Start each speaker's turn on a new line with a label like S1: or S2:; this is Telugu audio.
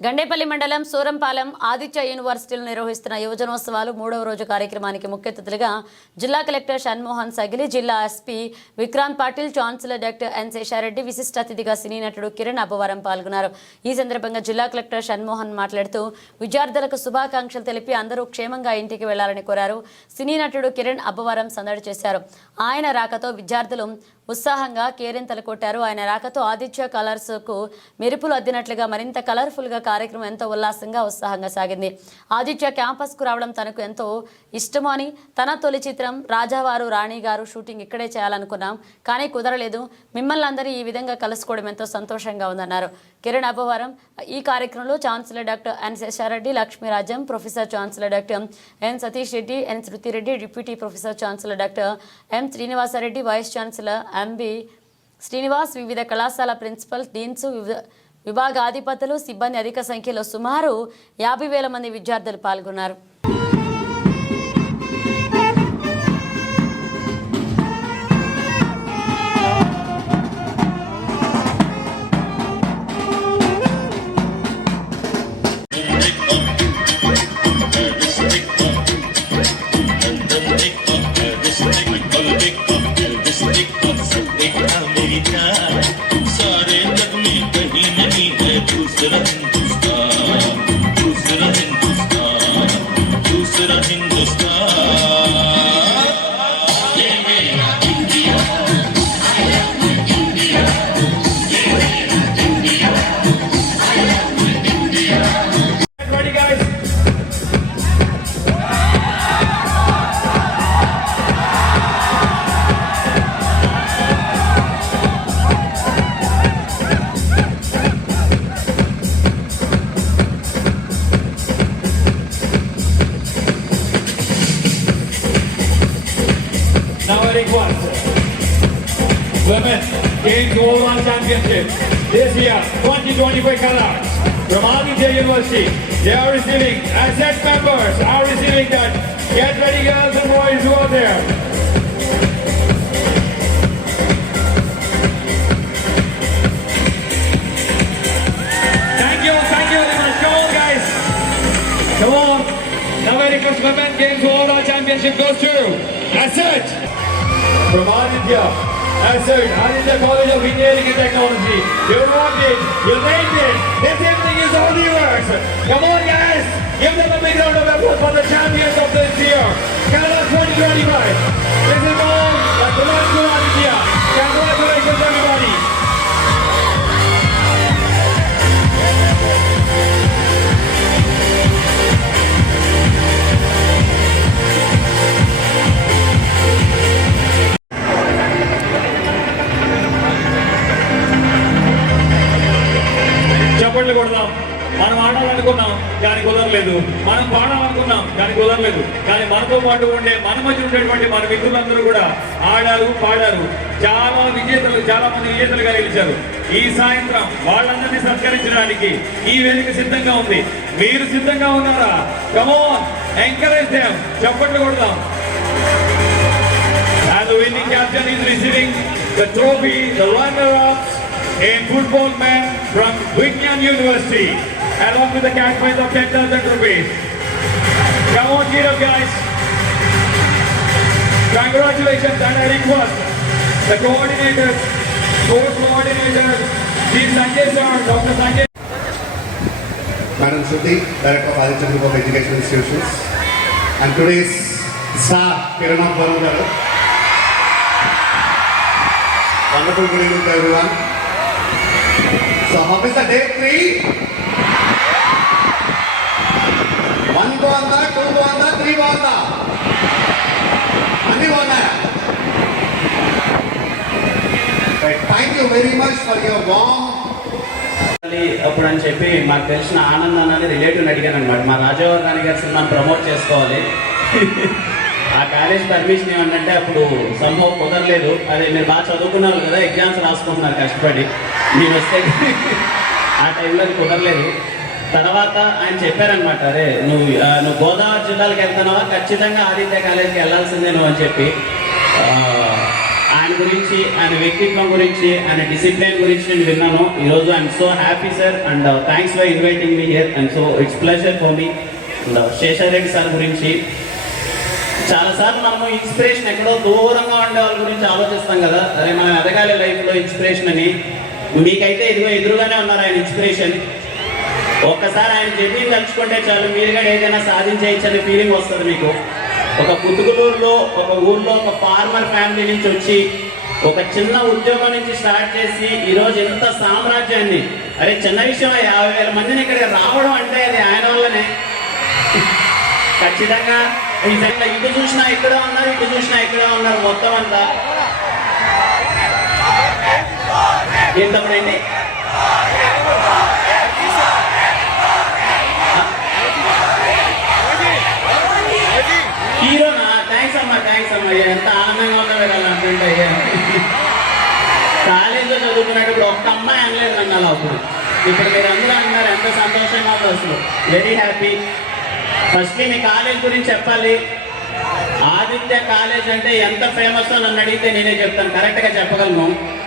S1: గండేపల్లి మండలం సూరంపాలెం ఆదిత్య యూనివర్సిటీలో నిర్వహిస్తున్న యువజనోత్సవాలు మూడవ రోజు కార్యక్రమానికి ముఖ్య అతిథులుగా జిల్లా కలెక్టర్ షణ్మోహన్ సగిలి జిల్లా SP Vikrant Patil chancellor doctor N Seshareddy విశిష్ట అతిథిగా సినీ నటుడు కిరణ్ అబ్బవరం పాల్గొన్నారు. ఈ సందర్భంగా జిల్లా కలెక్టర్ షణ్మోహన్ మాట్లాడుతూ విద్యార్థులకు శుభాకాంక్షలు తెలిపి అందరూ క్షేమంగా ఇంటికి వెళ్ళాలని కోరారు. సినీ నటుడు కిరణ్ అబ్బవరం సందడి చేశారు. ఆయన రాకతో విద్యార్థులు ఉత్సాహంగా కేరింతలు కొట్టారు. ఆయన రాకతో ఆదిత్య కలర్స్కు మెరుపులు అద్దినట్లుగా మరింత కలర్ఫుల్గా కార్యక్రమం ఎంతో ఉల్లాసంగా ఉత్సాహంగా సాగింది. ఆదిత్య క్యాంపస్కు రావడం తనకు ఎంతో ఇష్టమో అని తన తొలి చిత్రం రాజావారు రాణి గారు షూటింగ్ ఇక్కడే చేయాలనుకున్నాం. కానీ కుదరలేదు. మిమ్మల్ని అందరూ ఈ విధంగా కలుసుకోవడం ఎంతో సంతోషంగా ఉందన్నారు. కిరణ్ అబ్బవరం ఈ కార్యక్రమంలో chancellor doctor N Seshareddy Lakshmirajam professor chancellor doctor N Satish Reddy N Sruthireddy deputy professor chancellor doctor M Srinivasareddy vice chancellor MB Srinivas వివిధ కళాశాల ప్రిన్సిపల్ డీన్స్ వివిధ విభాగాధిపతులు సిబ్బంది అధిక సంఖ్యలో సుమారు యాభై వేల మంది విద్యార్థులు పాల్గొన్నారు.
S2: Women Games World Championship this year 2025 colors from Aditya University. They are receiving asset members are receiving that. Get ready, girls and boys who are there. Thank you, thank you very much. Come on, guys. Come on. Now I request women Games World Championship goes to Asset from Aditya. Asset, Aditya College of Engineering and Technology. You rocked it. You nailed it. This evening is all yours. Come on, guys. Give them a big round of applause for the champions of this year. Canada 2025. మనం మనం అనుకున్నాం కానీ కుదరలేదు. కానీ మనతో పాటు ఉండే మన మధ్య ఉండేటువంటి మన మిత్రులందరూ కూడా ఆడారు పాడారు. చాలా విజేతలు చాలా మంది విజేతలుగా నిలిచారు. ఈ సాయంత్రం వాళ్ళందరినీ సత్కరించడానికి ఈ వేదిక సిద్ధంగా ఉంది. మీరు సిద్ధంగా ఉన్నారా? కమోన్ ఎంకరేజ్ దేమ్ చప్పట్లు కొడదాం. And the winning captain is receiving the trophy, the runner-ups in football man from Vignan University, along with the cash prize of 10,000 rupees. Come on, cheer up, guys. Congratulations, and I request the coordinator, sports coordinator, Chief Sanjay sir, Dr. Sanjay.
S3: Madam Shruti, Director of Aditya Group of Education Institutions, and today's star, Kiran Varu garu. Wonderful good evening to everyone. So, how is the day three? For your
S4: అప్పుడు అని చెప్పి మాకు తెలిసిన ఆనంద్ అనేది రిలేటివ్ అడిగాను అనమాట మా రాజావారి నాని గారి సినిమాని ప్రమోట్ చేసుకోవాలి. ఆ కాలేజ్ పర్మిషన్ ఏమంటే అప్పుడు సంభవం కుదరలేదు. అది మీరు బాగా చదువుకున్నారు కదా ఎగ్జామ్స్ రాసుకుంటున్నారు కష్టపడి. మీరు వస్తే ఆ టైంలో అది కుదరలేదు. తర్వాత ఆయన చెప్పారనమాట అరే నువ్వు నువ్వు గోదావరి జిల్లాలకు వెళ్తున్నావా? ఖచ్చితంగా ఆదిత్య కాలేజీకి వెళ్ళాల్సిందే నువ్వు అని చెప్పి. ఆయన గురించి ఆయన వ్యక్తిత్వం గురించి ఆయన డిసిప్లిన్ గురించి నేను విన్నాను. ఈరోజు I'm so happy sir and thanks for inviting me here and so it's pleasure for me and Seshareddy sir గురించి. చాలా సార్లు మనము ఇన్స్పిరేషన్ ఎక్కడో దూరంగా ఉండే వాళ్ళ గురించి ఆలోచిస్తాం కదా. అరే మనం ఎదగాలి లైఫ్లో ఇన్స్పిరేషన్ అని. మీకైతే ఇదిగో ఎదురుగానే ఉన్నారు ఆయన ఇన్స్పిరేషన్ ఒక్కసారి ఆయన చెప్పి తలుచుకుంటే చాలు మీరు కూడా ఏదైనా సాధించేయచ్చు అనే ఫీలింగ్ వస్తుంది మీకు. ఒక పుతుకులూరులో ఒక ఊర్లో ఒక ఫార్మర్ ఫ్యామిలీ నుంచి వచ్చి ఒక చిన్న ఉద్యోగం నుంచి స్టార్ట్ చేసి ఈరోజు ఎంత సామ్రాజ్యాన్ని. అరే చిన్న విషయం యాభై వేల మందిని ఇక్కడికి రావడం అంటే అది ఆయన వల్లనే. ఖచ్చితంగా ఈ ఇటు చూసినా ఇక్కడ ఉన్నారు ఇటు చూసినా ఇక్కడ ఉన్నారు మొత్తం అంతా. ఏంటప్పుడండి అయ్యా ఎంత ఆనందంగా ఉందో మీరు అలా అయ్యా కాలేజీలో చదువుకునేటప్పుడు ఒక్క అమ్మాయి అనలేదు నన్ను అలా అప్పుడు. ఇప్పుడు మీరు అందరూ అన్నారు ఎంత సంతోషంగా ఉంది అసలు. వెరీ హ్యాపీ ఫస్ట్ మీ కాలేజ్ గురించి చెప్పాలి. ఆదిత్య కాలేజ్ అంటే ఎంత ఫేమస్ నన్ను అడిగితే నేనే చెప్తాను. కరెక్ట్గా చెప్పగలను.